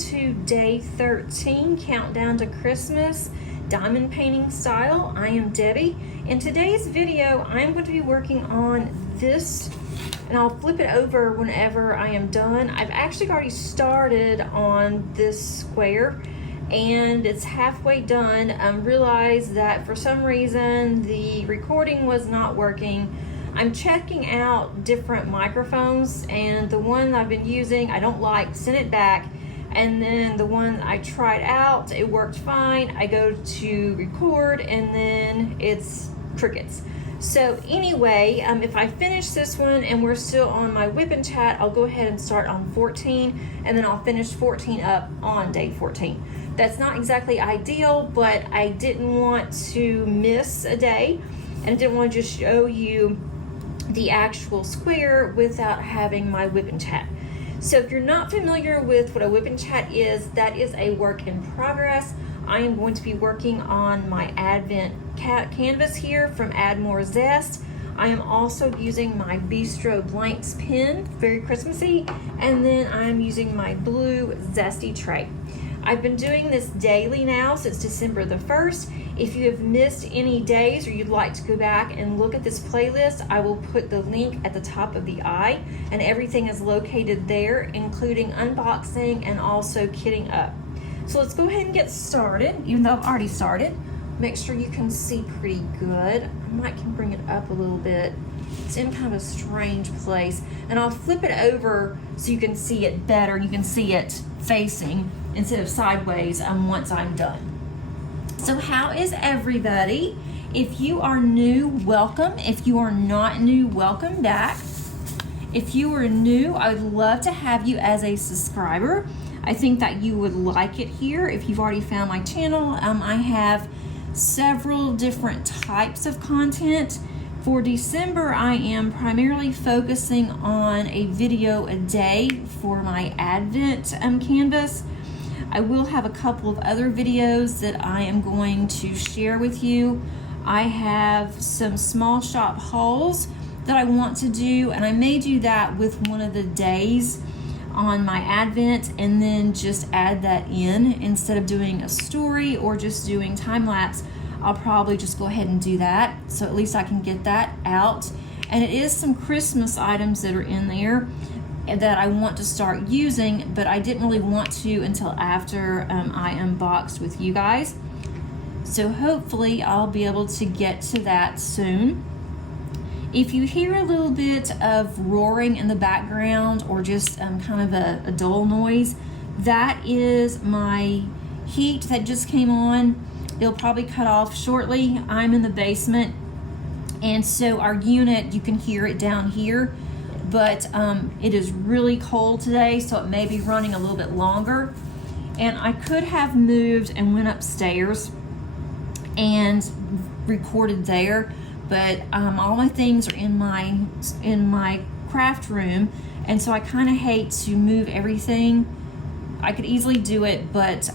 to day 13, countdown to Christmas, diamond painting style. I am Debbie. In today's video, I'm going to be working on this, and I'll flip it over whenever I am done. I've actually already started on this square, and it's halfway done. Realized that for some reason the recording was not working. I'm checking out different microphones, and the one I've been using I don't like, sent it back, and then the one I tried out, it worked fine. I go to record and then it's crickets. So anyway, if I finish this one and we're still on my Wip Chat, I'll go ahead and start on 14, and then I'll finish 14 up on day 14. That's not exactly ideal, but I didn't want to miss a day, and I didn't want to just show you the actual square without having my Wip Chat. So if you're not familiar with what a Wip Chat is, that is a work in progress. I am going to be working on my Advent canvas here from Add More Zest. I am also using my Bistro Blanks pen, very Christmassy, and then I'm using my blue Zesty tray. I've been doing this daily now since December the 1st. If you have missed any days or you'd like to go back and look at this playlist, I will put the link at the top of the eye, and everything is located there, including unboxing and also kitting up. So let's go ahead and get started, even though I've already started. Make sure you can see pretty good. I might can bring it up a little bit. It's in kind of a strange place, and I'll flip it over so you can see it better. You can see it facing instead of sideways once I'm done. So how is everybody? If you are new, welcome. If you are not new, welcome back. If you are new, I would love to have you as a subscriber. I think that you would like it here. If you've already found my channel, I have several different types of content. For December, I am primarily focusing on a video a day for my Advent canvas. I will have a couple of other videos that I am going to share with you. I have some small shop hauls that I want to do, and I may do that with one of the days on my Advent and then just add that in instead of doing a story or just doing time lapse. I'll probably just go ahead and do that, so at least I can get that out. And it is some Christmas items that are in there that I want to start using, but I didn't really want to until after I unboxed with you guys. So hopefully I'll be able to get to that soon. If you hear a little bit of roaring in the background or just kind of a dull noise, that is my heat that just came on. It'll probably cut off shortly. I'm in the basement, and so our unit, you can hear it down here, but it is really cold today, so it may be running a little bit longer. And I could have moved and went upstairs and recorded there, but all my things are in my craft room, and so I kind of hate to move everything. I could easily do it, but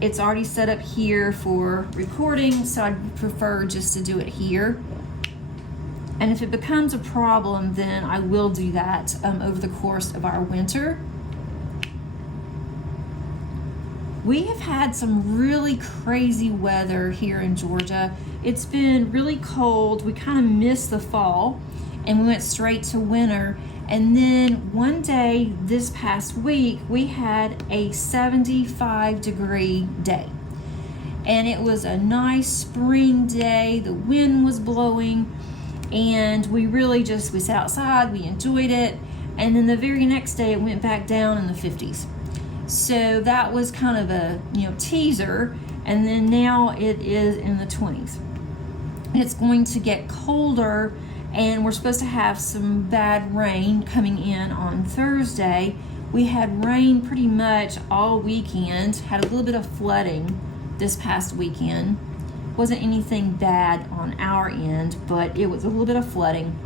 it's already set up here for recording, so I'd prefer just to do it here. And if it becomes a problem, then I will do that over the course of our winter. We have had some really crazy weather here in Georgia. It's been really cold. We kind of missed the fall, and we went straight to winter. And then one day this past week, we had a 75-degree day. And it was a nice spring day. The wind was blowing, and we sat outside, we enjoyed it. And then the very next day, it went back down in the 50s. So that was kind of a teaser. And then now it is in the 20s. It's going to get colder, and we're supposed to have some bad rain coming in on Thursday. We had rain pretty much all weekend, had a little bit of flooding this past weekend. Wasn't anything bad on our end, but it was a little bit of flooding.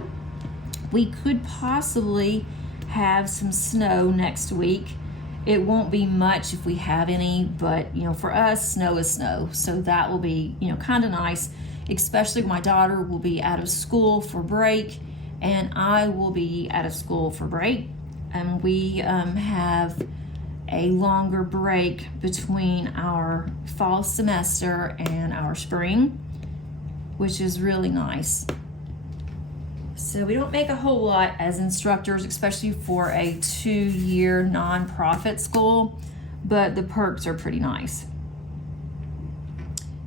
We could possibly have some snow next week. It won't be much if we have any, but for us, snow is snow. So that will be kind of nice, especially my daughter will be out of school for break, and I will be out of school for break. And we have a longer break between our fall semester and our spring, which is really nice. So we don't make a whole lot as instructors, especially for a 2-year nonprofit school, but the perks are pretty nice.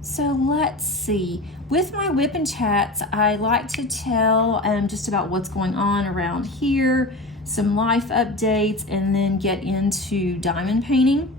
So let's see. With my Whip and Chats, I like to tell just about what's going on around here, some life updates, and then get into diamond painting.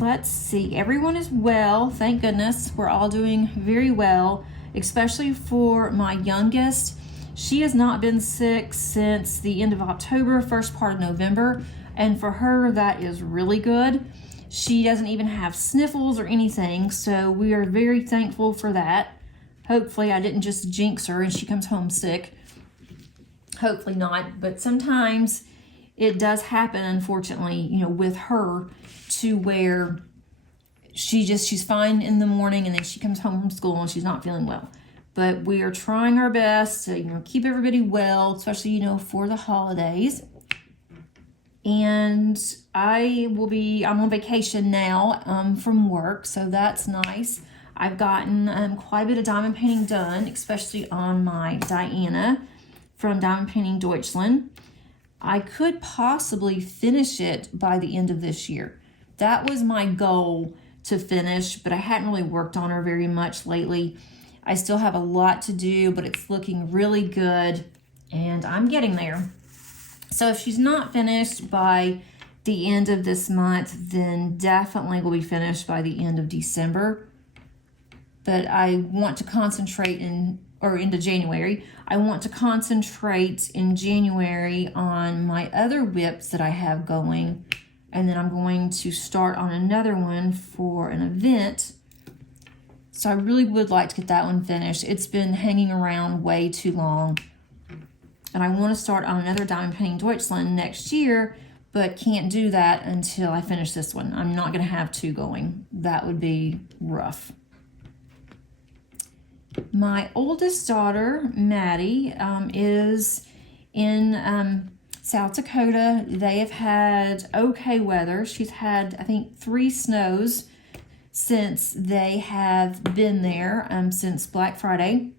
Let's see. Everyone is well, thank goodness. We're all doing very well, especially for my youngest. She has not been sick since the end of October, first part of November, and for her, that is really good. She doesn't even have sniffles or anything, so we are very thankful for that. Hopefully I didn't just jinx her and she comes home sick. Hopefully not, but sometimes it does happen, unfortunately, you know, with her, to where she's fine in the morning and then she comes home from school and she's not feeling well. But we are trying our best to, you know, keep everybody well, especially, you know, for the holidays. And I'm on vacation now from work, so that's nice. I've gotten quite a bit of diamond painting done, especially on my Diana from Diamond Painting Deutschland. I could possibly finish it by the end of this year. That was my goal, to finish, but I hadn't really worked on her very much lately. I still have a lot to do, but it's looking really good, and I'm getting there. So if she's not finished by the end of this month, then definitely will be finished by the end of December. But I want to concentrate into January. I want to concentrate in January on my other whips that I have going. And then I'm going to start on another one for an event. So I really would like to get that one finished. It's been hanging around way too long. And I want to start on another Diamond Painting Deutschland next year, but can't do that until I finish this one. I'm not going to have two going. That would be rough. My oldest daughter, Maddie, is in South Dakota. They have had okay weather. She's had, I think, 3 snows since they have been there, since Black Friday.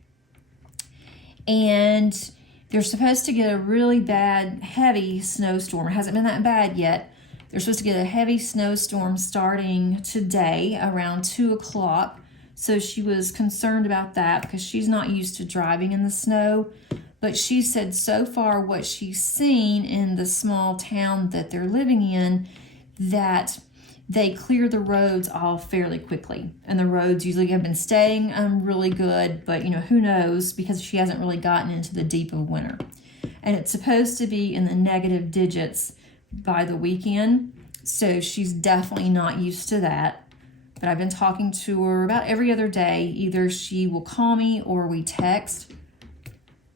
And they're supposed to get a really bad, heavy snowstorm. It hasn't been that bad yet. They're supposed to get a heavy snowstorm starting today around 2 o'clock. So she was concerned about that because she's not used to driving in the snow. But she said so far what she's seen in the small town that they're living in, that they clear the roads off fairly quickly. And the roads usually have been staying really good, but you know, who knows, because she hasn't really gotten into the deep of winter. And it's supposed to be in the negative digits by the weekend, so she's definitely not used to that. But I've been talking to her about every other day. Either she will call me or we text,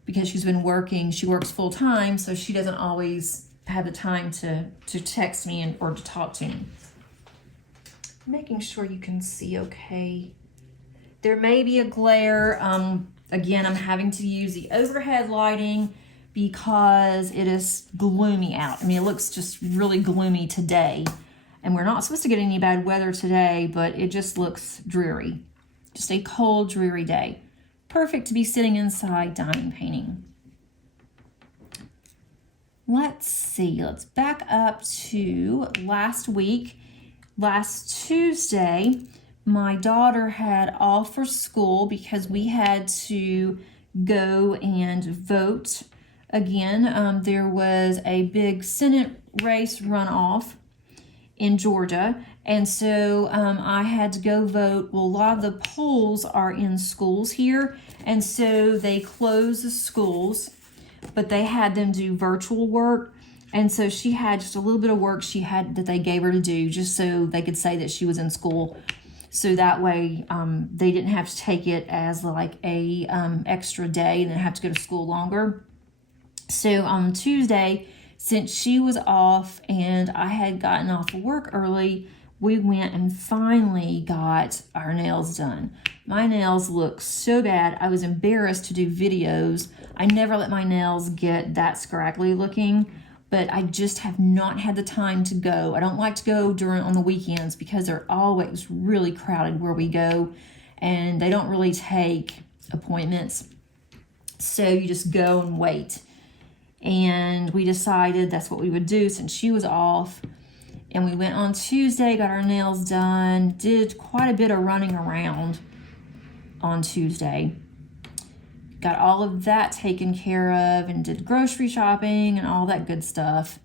because she's been working. She works full time, so she doesn't always have the time to text me or to talk to me. Making sure you can see okay. There may be a glare. Again, I'm having to use the overhead lighting because it is gloomy out. I mean, it looks just really gloomy today. And we're not supposed to get any bad weather today, but it just looks dreary. Just a cold, dreary day. Perfect to be sitting inside diamond painting. Let's see. Let's back up to last week. Last Tuesday, my daughter had off for school because we had to go and vote again. There was a big Senate race runoff in Georgia, and so I had to go vote. Well, a lot of the polls are in schools here, and so they closed the schools, but they had them do virtual work. And so she had just a little bit of work that they gave her to do, just so they could say that she was in school. So that way they didn't have to take it as like a extra day and then have to go to school longer. So on Tuesday, since she was off and I had gotten off of work early, we went and finally got our nails done. My nails look so bad. I was embarrassed to do videos. I never let my nails get that scraggly looking. but I just have not had the time to go. I don't like to go on the weekends because they're always really crowded where we go, and they don't really take appointments. So you just go and wait. And we decided that's what we would do since she was off. And we went on Tuesday, got our nails done, did quite a bit of running around on Tuesday. Got all of that taken care of and did grocery shopping and all that good stuff.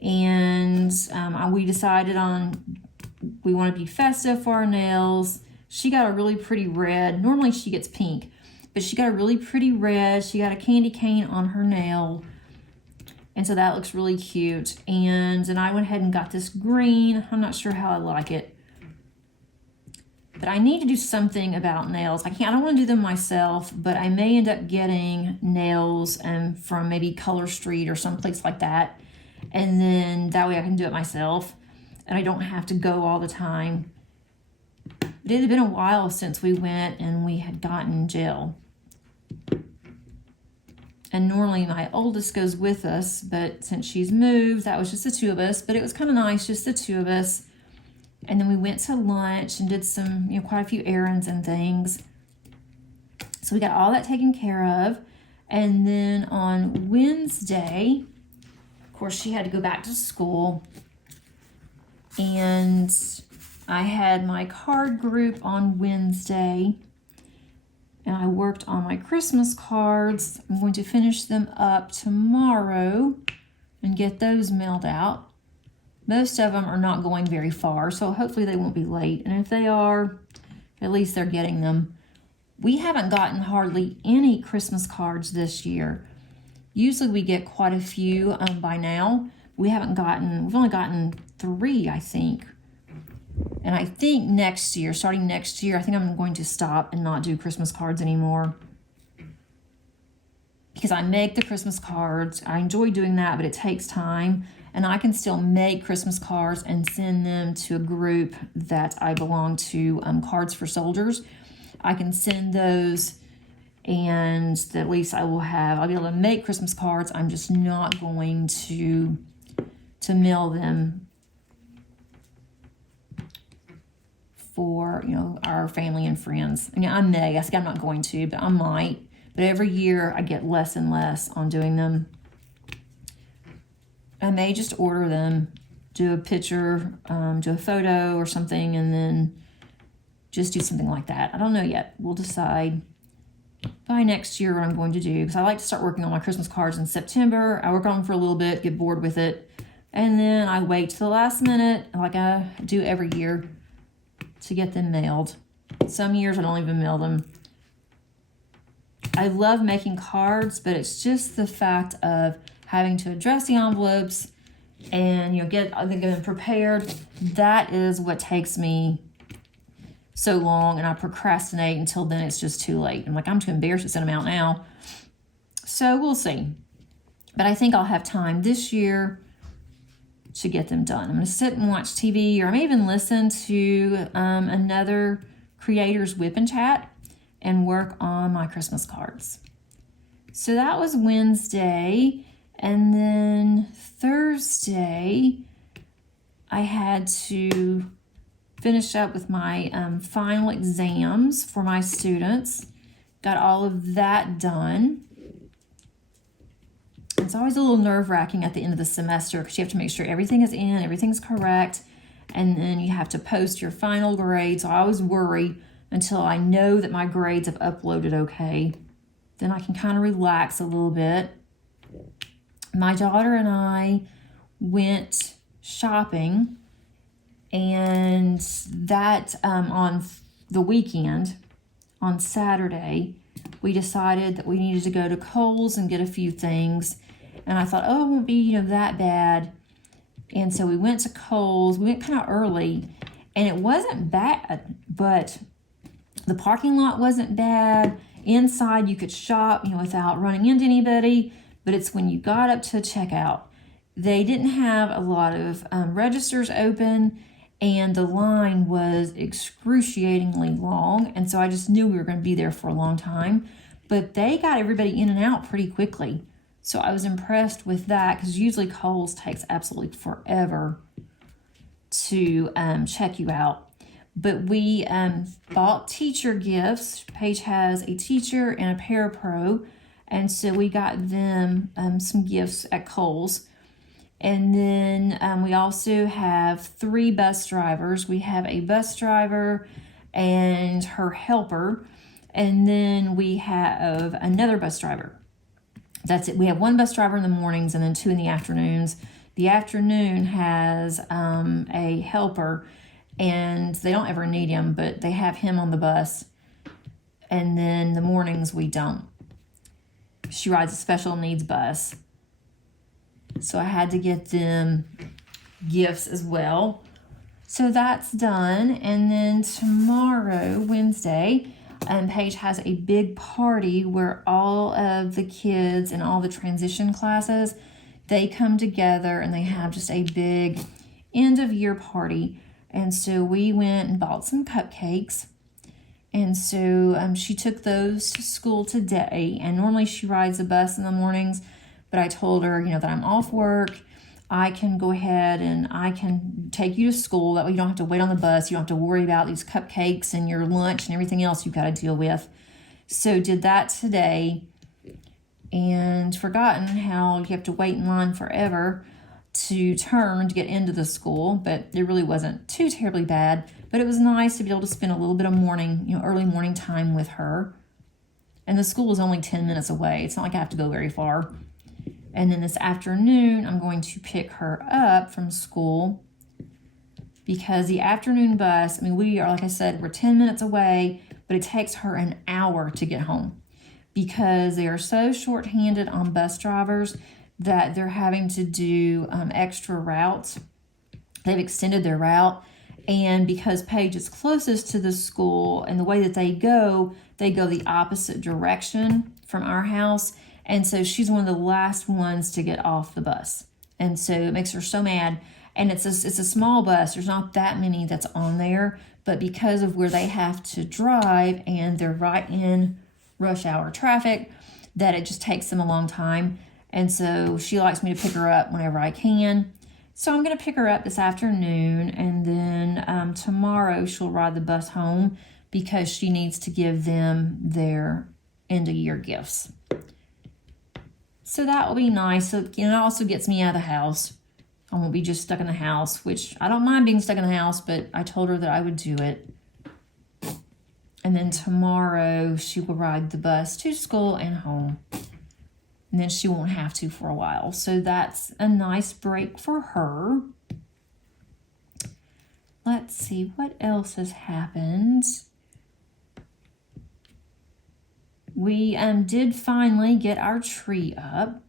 And we decided we want to be festive for our nails. She got a really pretty red. Normally she gets pink, but she got a really pretty red. She got a candy cane on her nail. And so that looks really cute. And then I went ahead and got this green. I'm not sure how I like it. But I need to do something about nails. I don't want to do them myself, but I may end up getting nails from maybe Color Street or someplace like that. And then that way I can do it myself. And I don't have to go all the time. But it had been a while since we went and we had gotten gel. And normally my oldest goes with us, but since she's moved, that was just the two of us. But it was kind of nice, just the two of us. And then we went to lunch and did some, quite a few errands and things. So we got all that taken care of. And then on Wednesday, of course, she had to go back to school. And I had my card group on Wednesday. And I worked on my Christmas cards. I'm going to finish them up tomorrow and get those mailed out. Most of them are not going very far, so hopefully they won't be late. And if they are, at least they're getting them. We haven't gotten hardly any Christmas cards this year. Usually we get quite a few by now. We've only gotten 3, I think. And I think starting next year, I think I'm going to stop and not do Christmas cards anymore. Because I make the Christmas cards. I enjoy doing that, but it takes time. And I can still make Christmas cards and send them to a group that I belong to, Cards for Soldiers. I can send those, and at least I'll be able to make Christmas cards. I'm just not going to mail them for, our family and friends. I I'm not going to, but I might. But every year I get less and less on doing them. I may just order them, do a picture, do a photo or something, and then just do something like that. I don't know yet. We'll decide by next year what I'm going to do, because I like to start working on my Christmas cards in September. I work on them for a little bit, get bored with it, and then I wait to the last minute, like I do every year, to get them mailed. Some years I don't even mail them. I love making cards, but it's just the fact of having to address the envelopes and get them prepared. That is what takes me so long, and I procrastinate until then it's just too late. I'm like, I'm too embarrassed to send them out now. So we'll see. But I think I'll have time this year to get them done. I'm going to sit and watch TV, or I may even listen to another creator's Wip Chat and work on my Christmas cards. So that was Wednesday. And then Thursday, I had to finish up with my final exams for my students. Got all of that done. It's always a little nerve-wracking at the end of the semester because you have to make sure everything is in, everything's correct, and then you have to post your final grades. So I always worry until I know that my grades have uploaded okay. Then I can kind of relax a little bit. My daughter and I went shopping, and that on the weekend, on Saturday, we decided that we needed to go to Kohl's and get a few things. And I thought, it won't be, that bad. And so we went to Kohl's. We went kind of early, and it wasn't bad, but the parking lot wasn't bad. Inside, you could shop, without running into anybody. But it's when you got up to checkout, they didn't have a lot of registers open, and the line was excruciatingly long. And so I just knew we were going to be there for a long time. But they got everybody in and out pretty quickly. So I was impressed with that, because usually Kohl's takes absolutely forever to check you out. But we bought teacher gifts. Paige has a teacher and a parapro, and so we got them some gifts at Kohl's. And then we also have 3 bus drivers. We have a bus driver and her helper, and then we have another bus driver. That's it. We have 1 bus driver in the mornings and then 2 in the afternoons. The afternoon has a helper, and they don't ever need him, but they have him on the bus. And then the mornings we don't. She rides a special needs bus. So I had to get them gifts as well. So that's done. And then tomorrow, Wednesday, Paige has a big party where all of the kids and all the transition classes, they come together and they have just a big end of year party. And so we went and bought some cupcakes. And so she took those to school today. And normally she rides the bus in the mornings, but I told her, that I'm off work. I can go ahead and I can take you to school. That way you don't have to wait on the bus. You don't have to worry about these cupcakes and your lunch and everything else you've got to deal with. So did that today, and forgotten how you have to wait in line forever to turn to get into the school, but it really wasn't too terribly bad. But it was nice to be able to spend a little bit of morning, early morning time with her. And the school is only 10 minutes away. It's not like I have to go very far. And then this afternoon, I'm going to pick her up from school, because the afternoon bus, we are, like I said, we're 10 minutes away, but it takes her an hour to get home, because they are so short-handed on bus drivers that they're having to do extra routes. They've extended their route. And because Paige is closest to the school, and the way that they go the opposite direction from our house. And so she's one of the last ones to get off the bus. And so it makes her so mad. And it's a small bus. There's not that many that's on there. But because of where they have to drive, and they're right in rush hour traffic, that it just takes them a long time. And so she likes me to pick her up whenever I can. So I'm going to pick her up this afternoon. And then tomorrow she'll ride the bus home, because she needs to give them their end of year gifts. So that will be nice. So it also gets me out of the house. I won't be just stuck in the house, which I don't mind being stuck in the house, but I told her that I would do it. And then tomorrow she will ride the bus to school and home. And then she won't have to for a while. So that's a nice break for her. Let's see, what else has happened? We did finally get our tree up.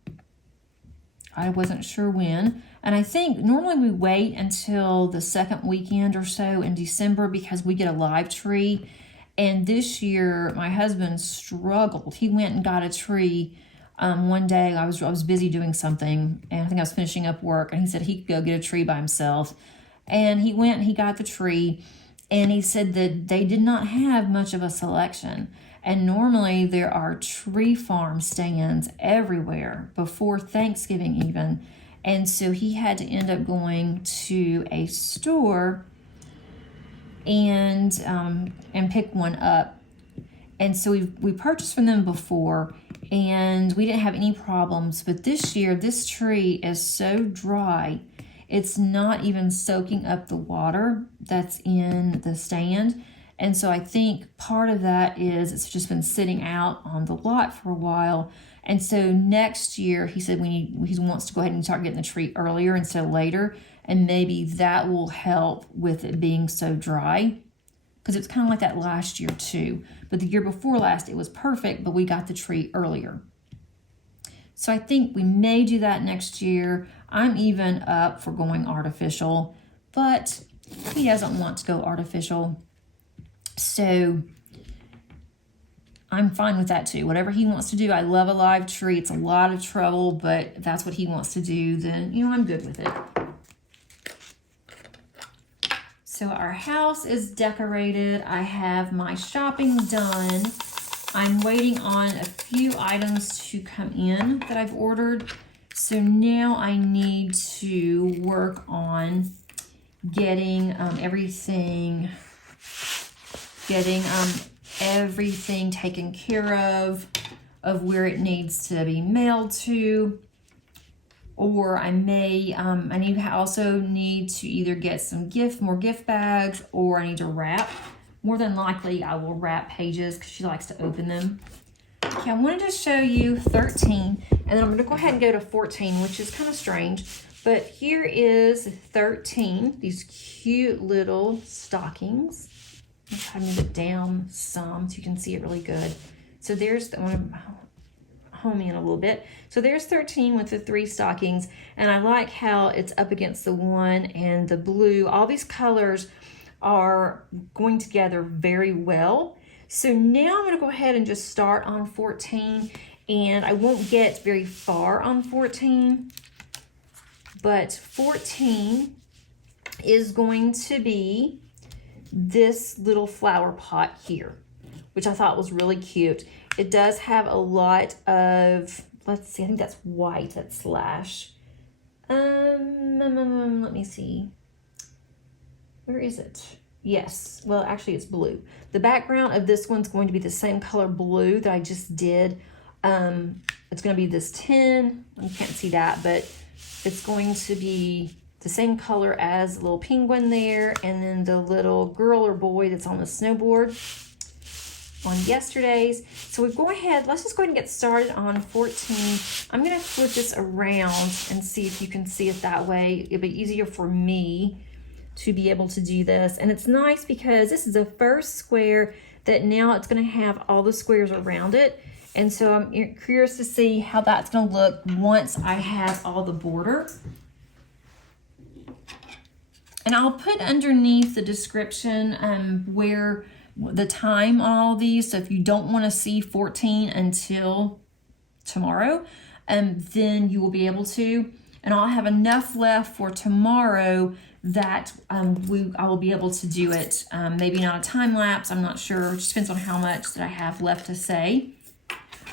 I wasn't sure when. And I think normally we wait until the second weekend or so in December, because we get a live tree. And this year, my husband struggled. He went and got a tree one day. I was busy doing something, and I think I was finishing up work, and he said he could go get a tree by himself. And he went and he got the tree, and he said that they did not have much of a selection. And normally there are tree farm stands everywhere before Thanksgiving even. And so he had to end up going to a store and pick one up. And so we purchased from them before, and we didn't have any problems. But this year, this tree is so dry, it's not even soaking up the water that's in the stand. And so I think part of that is it's just been sitting out on the lot for a while. And so next year, he said he wants to go ahead and start getting the tree earlier instead of later. And maybe that will help with it being so dry. Because it's kind of like that last year too. But the year before last, it was perfect, but we got the tree earlier. So I think we may do that next year. I'm even up for going artificial, but he doesn't want to go artificial. So I'm fine with that too. Whatever he wants to do. I love a live tree. It's a lot of trouble, but if that's what he wants to do, then, I'm good with it. So our house is decorated. I have my shopping done. I'm waiting on a few items to come in that I've ordered. So now I need to work on getting everything taken care of where it needs to be mailed to. Or I may, also need to either get some more gift bags, or I need to wrap. More than likely, I will wrap Pages because she likes to open them. Okay, I wanted to show you 13, and then I'm going to go ahead and go to 14, which is kind of strange. But here is 13, these cute little stockings. I'll try to move it down some so you can see it really good. So there's, I want to home in a little bit. So there's 13 with the 3 stockings, and I like how it's up against the one and the blue. All these colors are going together very well. So now I'm going to go ahead and just start on 14, and I won't get very far on 14, but 14 is going to be this little flower pot here, which I thought was really cute. It does have a lot of, let's see, I think that's white, that's slash. Let me see. Where is it? Yes, well, actually it's blue. The background of this one's going to be the same color blue that I just did. It's going to be this tin. You can't see that, but it's going to be the same color as the little penguin there, and then the little girl or boy that's on the snowboard on yesterday's. So we go ahead, let's just go ahead and get started on 14. I'm going to flip this around and see if you can see it that way. It'll be easier for me to be able to do this. And it's nice because this is the first square that now it's going to have all the squares around it. And so I'm curious to see how that's going to look once I have all the border. And I'll put underneath the description where the time on all of these. So if you don't want to see 14 until tomorrow, then you will be able to. And I'll have enough left for tomorrow that I will be able to do it. Maybe not a time lapse, I'm not sure. It just depends on how much that I have left to say.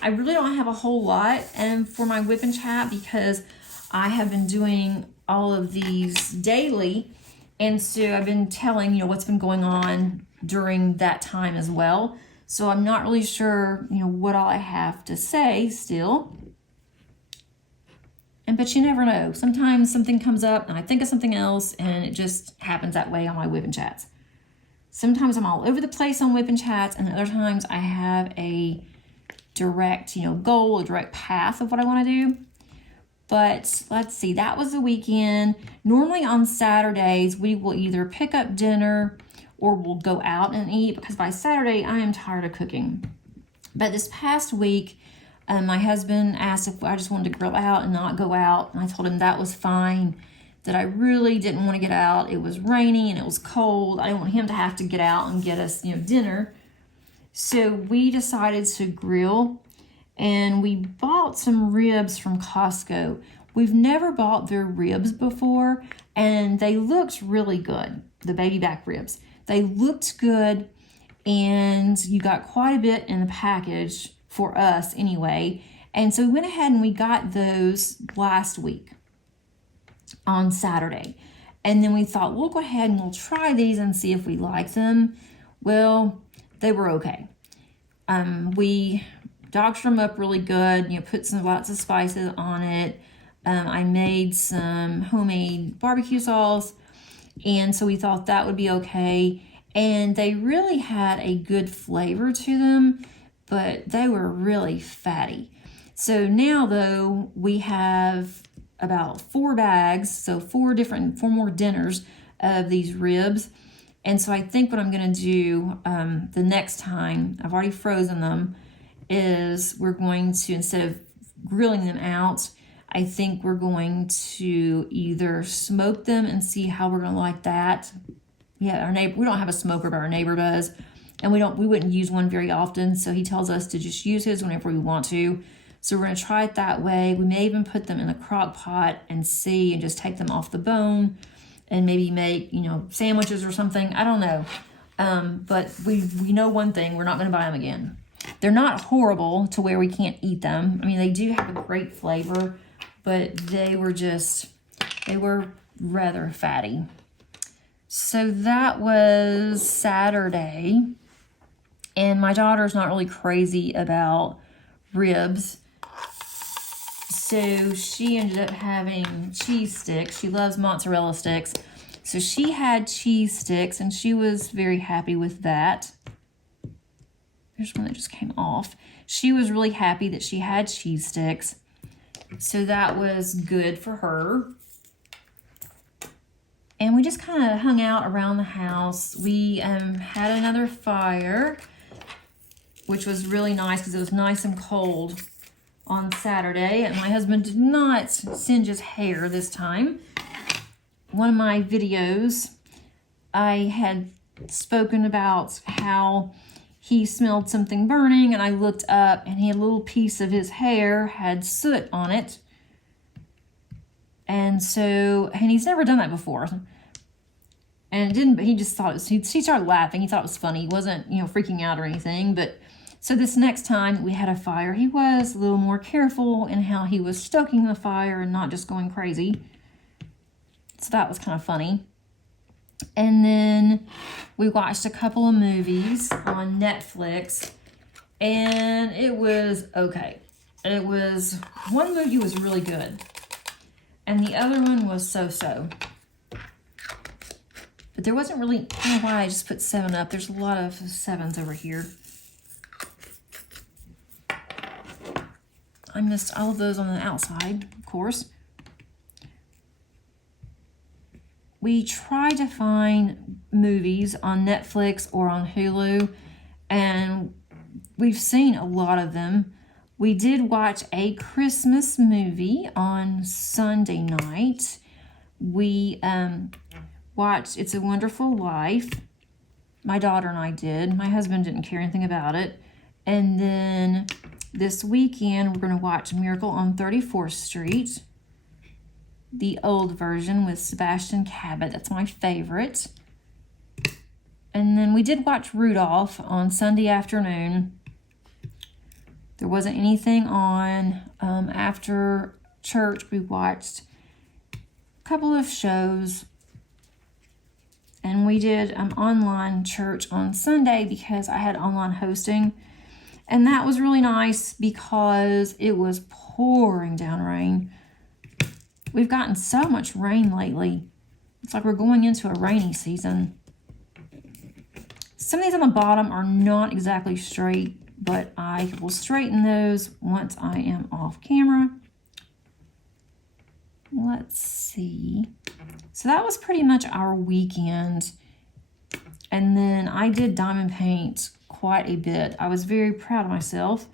I really don't have a whole lot for my Wip Chat because I have been doing all of these daily. And so I've been telling, what's been going on during that time as well. So I'm not really sure, what all I have to say still. But you never know. Sometimes something comes up and I think of something else, and it just happens that way on my Wip Chats. Sometimes I'm all over the place on Wip Chats, and other times I have a direct, goal, a direct path of what I want to do. But let's see, that was the weekend. Normally on Saturdays, we will either pick up dinner or we'll go out and eat, because by Saturday, I am tired of cooking. But this past week, my husband asked if I just wanted to grill out and not go out. And I told him that was fine, that I really didn't want to get out. It was rainy and it was cold. I didn't want him to have to get out and get us, dinner. So we decided to grill, and we bought some ribs from Costco. We've never bought their ribs before, and they looked really good, the baby back ribs. They looked good, and you got quite a bit in the package for us anyway. And so we went ahead and we got those last week on Saturday. And then we thought, we'll go ahead and we'll try these and see if we like them. Well, they were okay. We doctored them up really good, put lots of spices on it. I made some homemade barbecue sauce, and so we thought that would be okay. And they really had a good flavor to them, but they were really fatty. So now though, we have about 4 bags, so 4 more dinners of these ribs. And so I think what I'm gonna do the next time, I've already frozen them, is we're going to, instead of grilling them out, I think we're going to either smoke them and see how we're gonna like that. Yeah, we don't have a smoker, but our neighbor does. And we wouldn't use one very often, so he tells us to just use his whenever we want to. So we're gonna try it that way. We may even put them in the crock pot and see, and just take them off the bone and maybe make, sandwiches or something. I don't know. But we know one thing, we're not gonna buy them again. They're not horrible to where we can't eat them. I mean, they do have a great flavor, but they were rather fatty. So that was Saturday, and my daughter's not really crazy about ribs. So she ended up having cheese sticks. She loves mozzarella sticks. So she had cheese sticks, and she was very happy with that. There's one that just came off. She was really happy that she had cheese sticks. So that was good for her. And we just kind of hung out around the house. We had another fire, which was really nice because it was nice and cold on Saturday. And my husband did not singe his hair this time. One of my videos, I had spoken about how he smelled something burning, and I looked up and he had a little piece of his hair had soot on it. And he's never done that before. And it didn't, but he just thought it was, he started laughing. He thought it was funny. He wasn't, freaking out or anything. But so this next time we had a fire, he was a little more careful in how he was stoking the fire and not just going crazy. So that was kind of funny. And then we watched a couple of movies on Netflix, and it was okay. One movie was really good, and the other one was so-so. But there wasn't really, I don't know why I just put 7 up. There's a lot of 7s over here. I missed all of those on the outside, of course. We try to find movies on Netflix or on Hulu, and we've seen a lot of them. We did watch a Christmas movie on Sunday night. We watched It's a Wonderful Life. My daughter and I did. My husband didn't care anything about it. And then this weekend, we're going to watch Miracle on 34th Street. The old version with Sebastian Cabot. That's my favorite. And then we did watch Rudolph on Sunday afternoon. There wasn't anything on. After church, we watched a couple of shows. And we did online church on Sunday because I had online hosting. And that was really nice because it was pouring down rain. We've gotten so much rain lately. It's like we're going into a rainy season. Some of these on the bottom are not exactly straight, but I will straighten those once I am off camera. Let's see. So that was pretty much our weekend. And then I did diamond paint quite a bit. I was very proud of myself.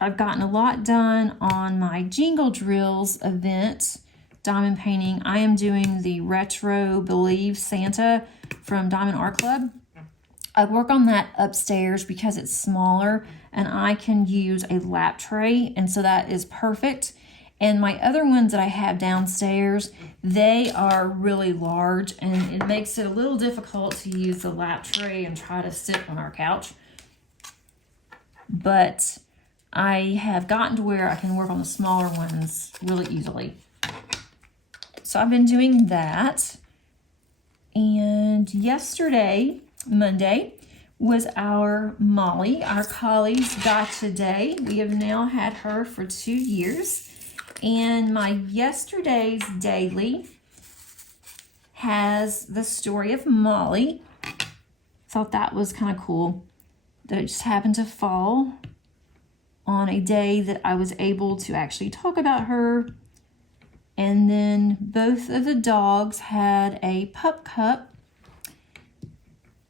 I've gotten a lot done on my Jingle Drills event, diamond painting. I am doing the Retro Believe Santa from Diamond Art Club. I work on that upstairs because it's smaller and I can use a lap tray, and so that is perfect. And my other ones that I have downstairs, they are really large, and it makes it a little difficult to use the lap tray and try to sit on our couch. But I have gotten to where I can work on the smaller ones really easily. So I've been doing that. And yesterday, Monday, was our Molly, our Collie's Gotcha Day. We have now had her for 2 years. And my yesterday's daily has the story of Molly. Thought that was kind of cool. That it just happened to fall on a day that I was able to actually talk about her. And then both of the dogs had a pup cup.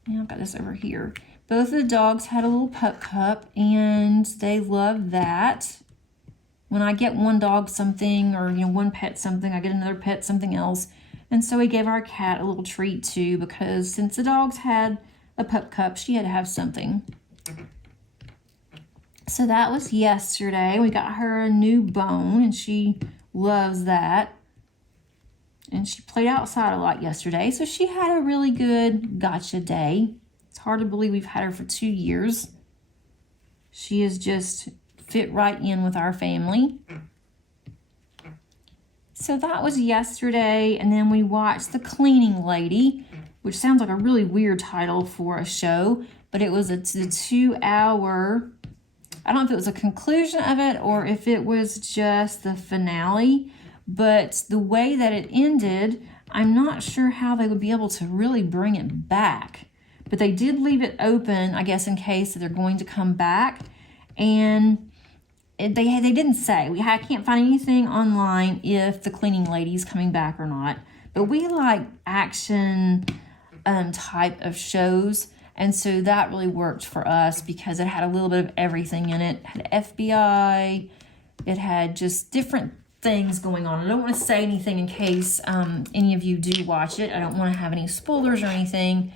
And I've got this over here. Both of the dogs had a little pup cup, and they love that. When I get one dog something, or one pet something, I get another pet something else. And so we gave our cat a little treat too, because since the dogs had a pup cup, she had to have something. So that was yesterday. We got her a new bone, and she loves that. And she played outside a lot yesterday, so she had a really good gotcha day. It's hard to believe we've had her for 2 years. She is just fit right in with our family. So that was yesterday, and then we watched The Cleaning Lady, which sounds like a really weird title for a show, but it was a 2-hour, I don't know if it was a conclusion of it or if it was just the finale, but the way that it ended, I'm not sure how they would be able to really bring it back. But they did leave it open, I guess, in case they're going to come back. And they didn't say. I can't find anything online if the cleaning lady's coming back or not. But we like action type of shows. And so that really worked for us because it had a little bit of everything in it. It had FBI. It had just different things going on. I don't want to say anything in case any of you do watch it. I don't want to have any spoilers or anything.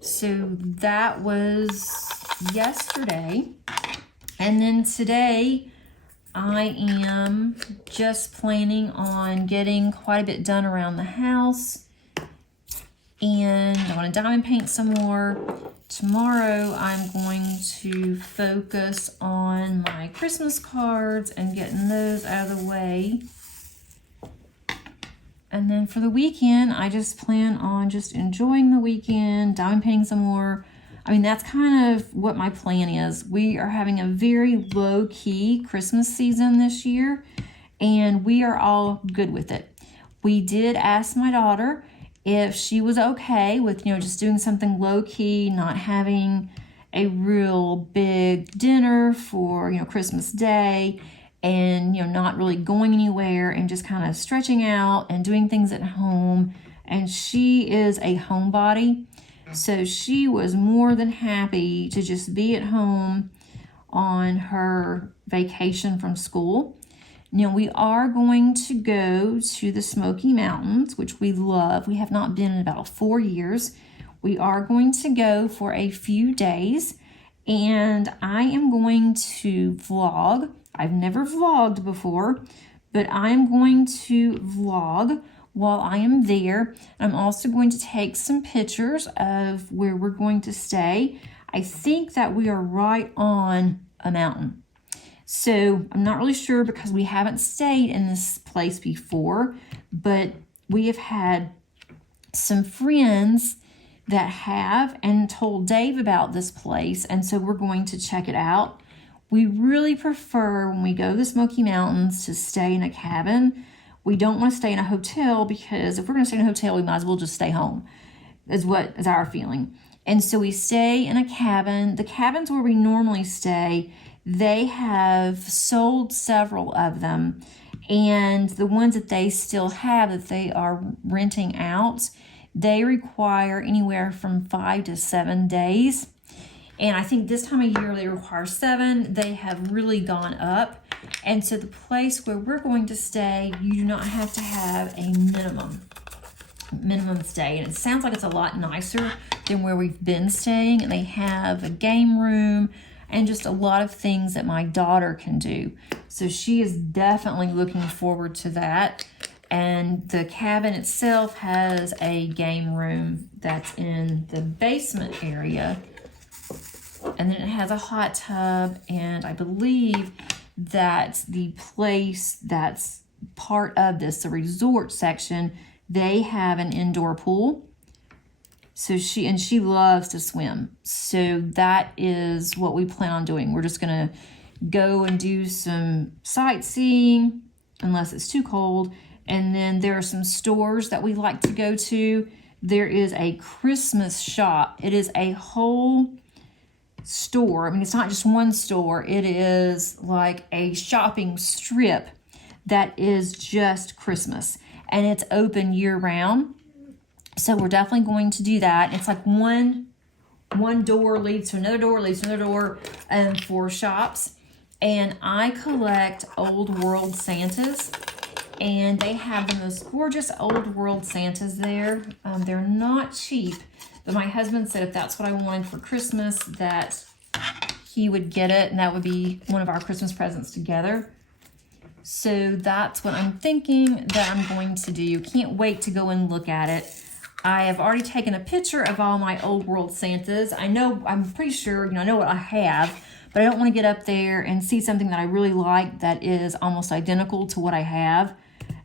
So that was yesterday. And then today, I am just planning on getting quite a bit done around the house. And I want to diamond paint some more. Tomorrow, I'm going to focus on my Christmas cards and getting those out of the way. And then for the weekend, I just plan on just enjoying the weekend, diamond painting some more. I mean, that's kind of what my plan is. We are having a very low-key Christmas season this year, and we are all good with it. We did ask my daughter if she was okay with, just doing something low-key, not having a real big dinner for, Christmas Day, and, not really going anywhere and just kind of stretching out and doing things at home. And she is a homebody. So she was more than happy to just be at home on her vacation from school. Now, we are going to go to the Smoky Mountains, which we love. We have not been in about 4 years. We are going to go for a few days, and I am going to vlog. I've never vlogged before, but I'm going to vlog while I am there. I'm also going to take some pictures of where we're going to stay. I think that we are right on a mountain. So I'm not really sure because we haven't stayed in this place before, but we have had some friends that have and told Dave about this place, and so we're going to check it out. We really prefer when we go to the Smoky Mountains to stay in a cabin. We don't want to stay in a hotel because if we're going to stay in a hotel, we might as well just stay home, is our feeling. And so we stay in a cabin. The cabins where we normally stay, they have sold several of them. And the ones that they still have that they are renting out, they require anywhere from 5 to 7 days. And I think this time of year they require 7. They have really gone up. And so the place where we're going to stay, you do not have to have a minimum stay. And it sounds like it's a lot nicer than where we've been staying. And they have a game room and just a lot of things that my daughter can do. So she is definitely looking forward to that. And the cabin itself has a game room that's in the basement area. And then it has a hot tub, and I believe that the place that's part of this, the resort section, they have an indoor pool. So she loves to swim. So that is what we plan on doing. We're just going to go and do some sightseeing, unless it's too cold. And then there are some stores that we like to go to. There is a Christmas shop. It is a whole store. I mean, it's not just one store. It is like a shopping strip that is just Christmas, and it's open year round. So we're definitely going to do that. It's like one door leads to another door, leads to another door, for shops. And I collect old world Santas, and they have the most gorgeous old world Santas there. They're not cheap. But my husband said if that's what I wanted for Christmas, that he would get it, and that would be one of our Christmas presents together. So that's what I'm thinking that I'm going to do. Can't wait to go and look at it. I have already taken a picture of all my old world Santas. I'm pretty sure, I know what I have, but I don't want to get up there and see something that I really like that is almost identical to what I have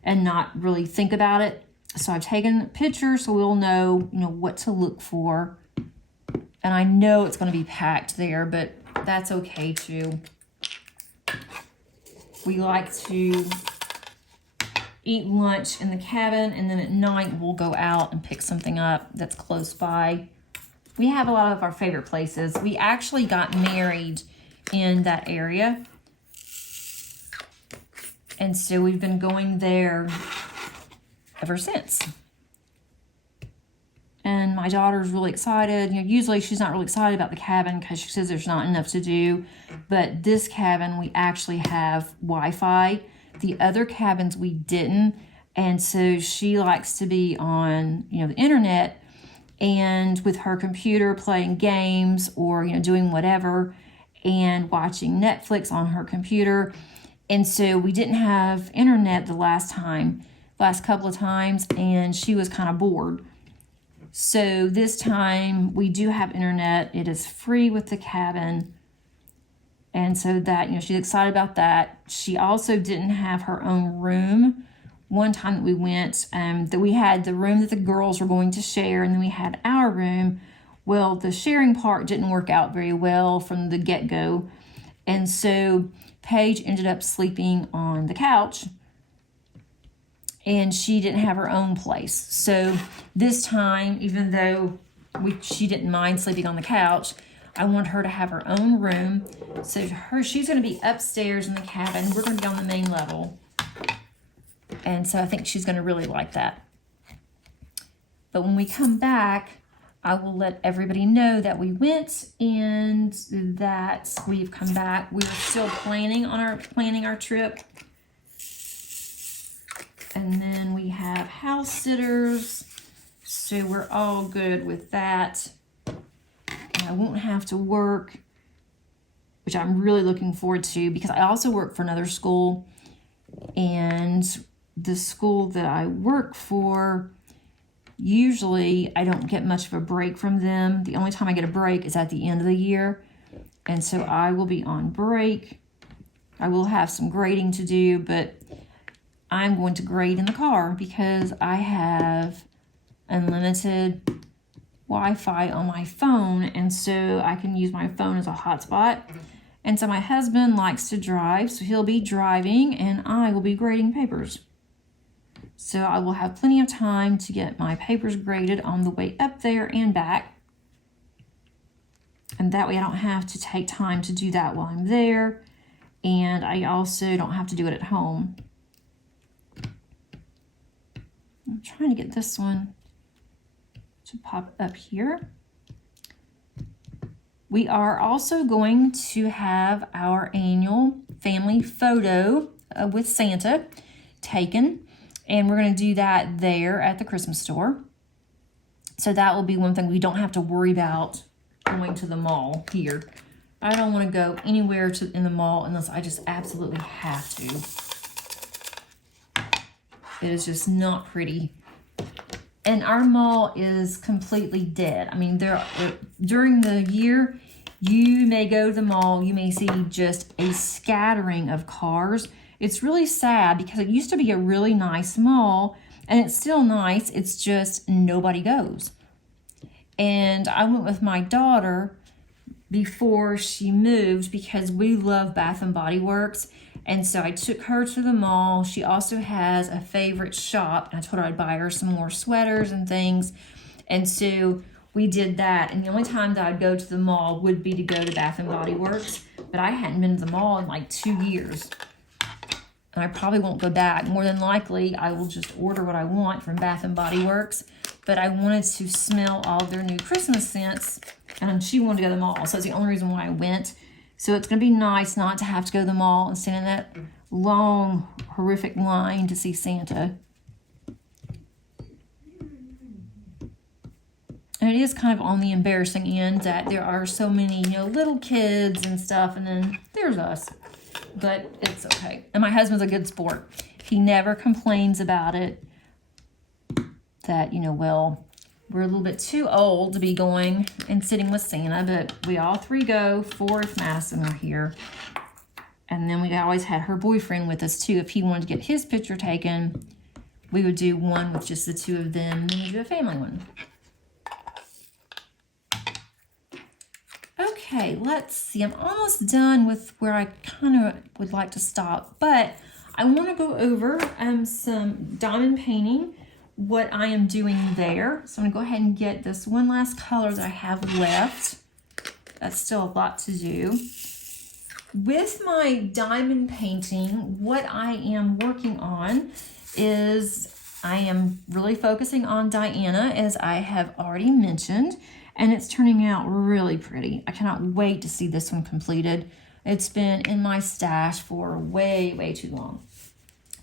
and not really think about it. So I've taken pictures so we'll know, what to look for. And I know it's going to be packed there, but that's okay too. We like to eat lunch in the cabin, and then at night we'll go out and pick something up that's close by. We have a lot of our favorite places. We actually got married in that area, and so we've been going there ever since. And my daughter's really excited. Usually she's not really excited about the cabin because she says there's not enough to do. But this cabin, we actually have Wi-Fi. The other cabins we didn't. And so she likes to be on, the internet and with her computer playing games or, doing whatever and watching Netflix on her computer. And so we didn't have internet the last couple of times, and she was kind of bored. So this time we do have internet. It is free with the cabin. And so that, she's excited about that. She also didn't have her own room. One time that we went, that we had the room that the girls were going to share, and then we had our room. Well, the sharing part didn't work out very well from the get-go. And so Paige ended up sleeping on the couch, and she didn't have her own place. So this time, even though she didn't mind sleeping on the couch, I want her to have her own room. So she's going to be upstairs in the cabin. We're going to be on the main level. And so I think she's going to really like that. But when we come back, I will let everybody know that we went and that we've come back. We're still planning our trip. And then we have house sitters, so we're all good with that. And I won't have to work, which I'm really looking forward to, because I also work for another school, and the school that I work for, usually I don't get much of a break from them. The only time I get a break is at the end of the year, and so I will be on break. I will have some grading to do, but I'm going to grade in the car because I have unlimited Wi-Fi on my phone, and so I can use my phone as a hotspot. And so my husband likes to drive, so he'll be driving and I will be grading papers. So I will have plenty of time to get my papers graded on the way up there and back. And that way I don't have to take time to do that while I'm there, and I also don't have to do it at home. I'm trying to get this one to pop up here. We are also going to have our annual family photo with Santa taken, and we're going to do that there at the Christmas store. So that will be one thing we don't have to worry about going to the mall here. I don't want to go anywhere in the mall unless I just absolutely have to. It is just not pretty. And our mall is completely dead. I mean, during the year, you may go to the mall, you may see just a scattering of cars. It's really sad because it used to be a really nice mall, and it's still nice. It's just nobody goes. And I went with my daughter before she moved because we love Bath and Body Works. And so I took her to the mall. She also has a favorite shop, and I told her I'd buy her some more sweaters and things. And so we did that. And the only time that I'd go to the mall would be to go to Bath and Body Works. But I hadn't been to the mall in like 2 years. And I probably won't go back. More than likely, I will just order what I want from Bath and Body Works. But I wanted to smell all their new Christmas scents, and she wanted to go to the mall. So that's the only reason why I went. So it's going to be nice not to have to go to the mall and stand in that long, horrific line to see Santa. And it is kind of on the embarrassing end that there are so many, little kids and stuff, and then there's us. But it's okay. And my husband's a good sport. He never complains about it. That, We're a little bit too old to be going and sitting with Santa, but we all three go, 4 if Madison were here. And then we always had her boyfriend with us too. If he wanted to get his picture taken, we would do one with just the 2 of them, then we'd do a family one. Okay, let's see. I'm almost done with where I kind of would like to stop, but I want to go over some diamond painting, what I am doing there. So I'm going to go ahead and get this one last color that I have left. That's still a lot to do. With my diamond painting, what I am working on is I am really focusing on Diana, as I have already mentioned, and it's turning out really pretty. I cannot wait to see this one completed. It's been in my stash for way, way too long.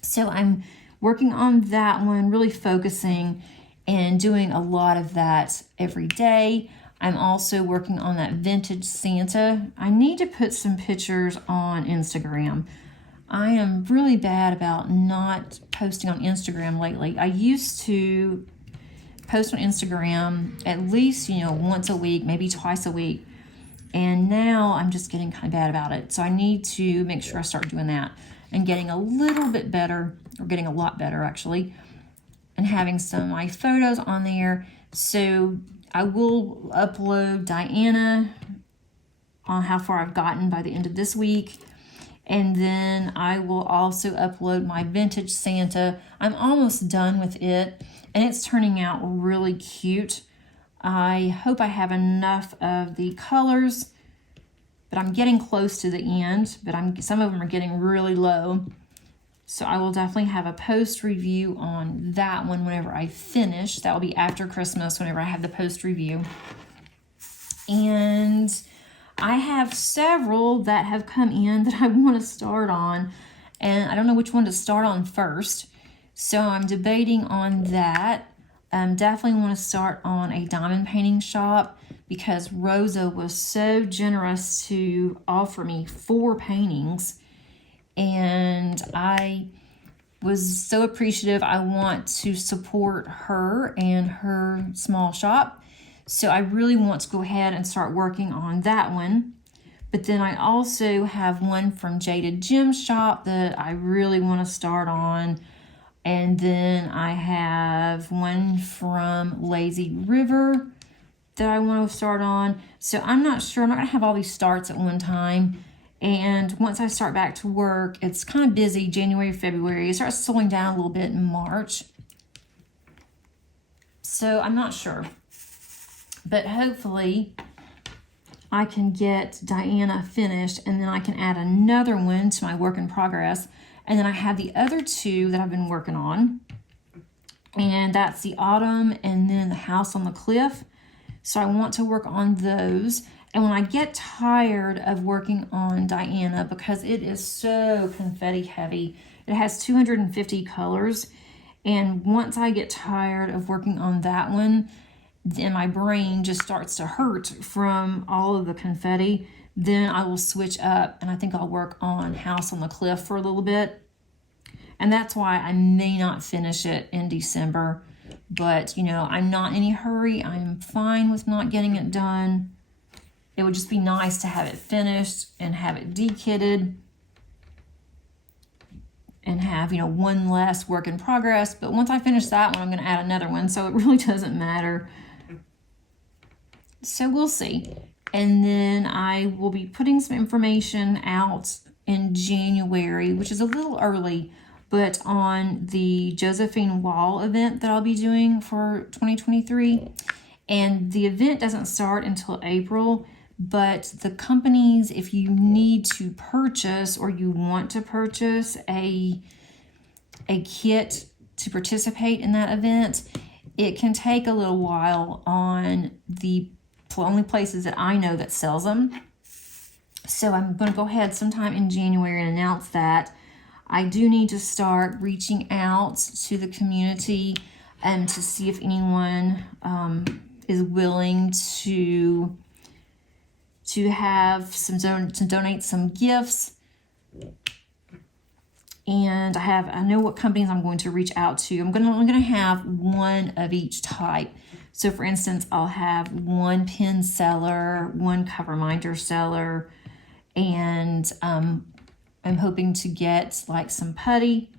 So I'm working on that one, really focusing and doing a lot of that every day. I'm also working on that vintage Santa. I need to put some pictures on Instagram. I am really bad about not posting on Instagram lately. I used to post on Instagram at least, once a week, maybe twice a week. And now I'm just getting kind of bad about it. So I need to make sure I start doing that and getting a little bit better, or getting a lot better actually, and having some of my photos on there. So I will upload Diana on how far I've gotten by the end of this week. And then I will also upload my vintage Santa. I'm almost done with it, and it's turning out really cute. I hope I have enough of the colors, but I'm getting close to the end, but some of them are getting really low. So I will definitely have a post review on that one whenever I finish. That will be after Christmas, whenever I have the post review. And I have several that have come in that I want to start on, and I don't know which one to start on first. So I'm debating on that. Definitely want to start on a diamond painting shop, because Rosa was so generous to offer me 4 paintings. And I was so appreciative. I want to support her and her small shop. So I really want to go ahead and start working on that one. But then I also have one from Jaded Gem Shop that I really want to start on. And then I have one from Lazy River that I want to start on. So I'm not sure. I'm not going to have all these starts at one time. And once I start back to work, it's kind of busy January, February. It starts slowing down a little bit in March. So I'm not sure. But hopefully I can get Diana finished, and then I can add another one to my work in progress. And then I have the other 2 that I've been working on. And that's the Autumn and then the House on the Cliff. So I want to work on those. And when I get tired of working on Diana, because it is so confetti heavy, it has 250 colors. And once I get tired of working on that one, then my brain just starts to hurt from all of the confetti. Then I will switch up, and I think I'll work on House on the Cliff for a little bit. And that's why I may not finish it in December. But, I'm not in any hurry. I'm fine with not getting it done. It would just be nice to have it finished and have it dekitted and have, one less work in progress. But once I finish that one, I'm going to add another one. So it really doesn't matter. So we'll see. And then I will be putting some information out in January, which is a little early, but on the Josephine Wall event that I'll be doing for 2023. And the event doesn't start until April. But the companies, if you need to purchase or you want to purchase a kit to participate in that event, it can take a little while on the only places that I know that sells them. So I'm going to go ahead sometime in January and announce that. I do need to start reaching out to the community and to see if anyone is willing to have to donate some gifts. And I know what companies I'm going to reach out to. I'm gonna have one of each type. So for instance, I'll have one pin seller, one cover minder seller, and I'm hoping to get like some putty.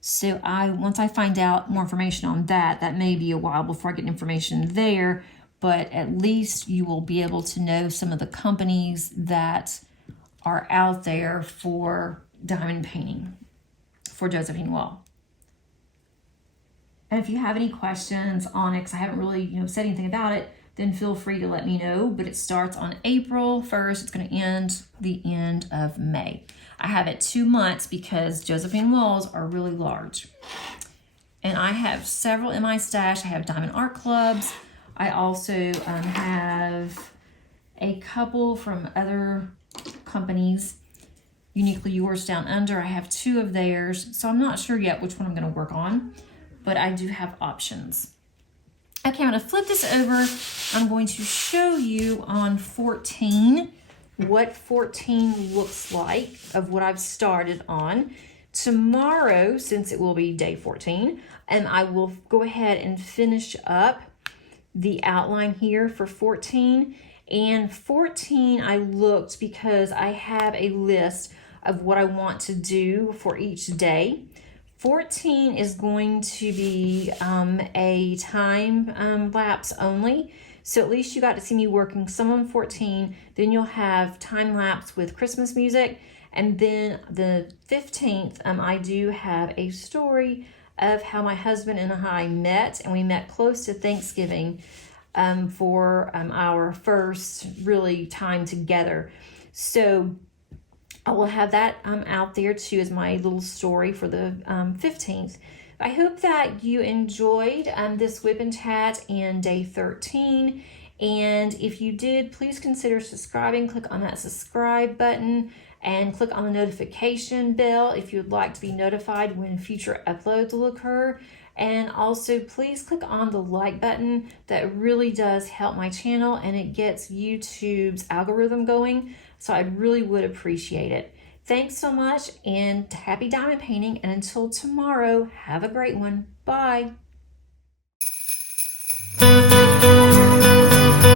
So once I find out more information on that, that may be a while before I get information there, but at least you will be able to know some of the companies that are out there for diamond painting for Josephine Wall. And if you have any questions on it, because I haven't really said anything about it, then feel free to let me know. But it starts on April 1st. It's going to end the end of May. I have it 2 months because Josephine Walls are really large. And I have several in my stash. I have Diamond Art Clubs. I also have a couple from other companies. Uniquely Yours Down Under. I have 2 of theirs. So I'm not sure yet which one I'm going to work on. But I do have options. Okay, I'm going to flip this over. I'm going to show you on 14 what 14 looks like of what I've started on. Tomorrow, since it will be day 14, and I will go ahead and finish up the outline here for 14. And 14, I looked because I have a list of what I want to do for each day. 14 is going to be a time lapse only. So at least you got to see me working some on 14. Then you'll have time lapse with Christmas music. And then the 15th, I do have a story of how my husband and I met. And we met close to Thanksgiving for our first really time together. So I will have that out there too as my little story for the 15th. I hope that you enjoyed this Wip and Chat and day 13. And if you did, please consider subscribing. Click on that subscribe button and click on the notification bell if you'd like to be notified when future uploads will occur. And also please click on the like button. That really does help my channel and it gets YouTube's algorithm going. So I really would appreciate it. Thanks so much and happy diamond painting. And until tomorrow, have a great one. Bye.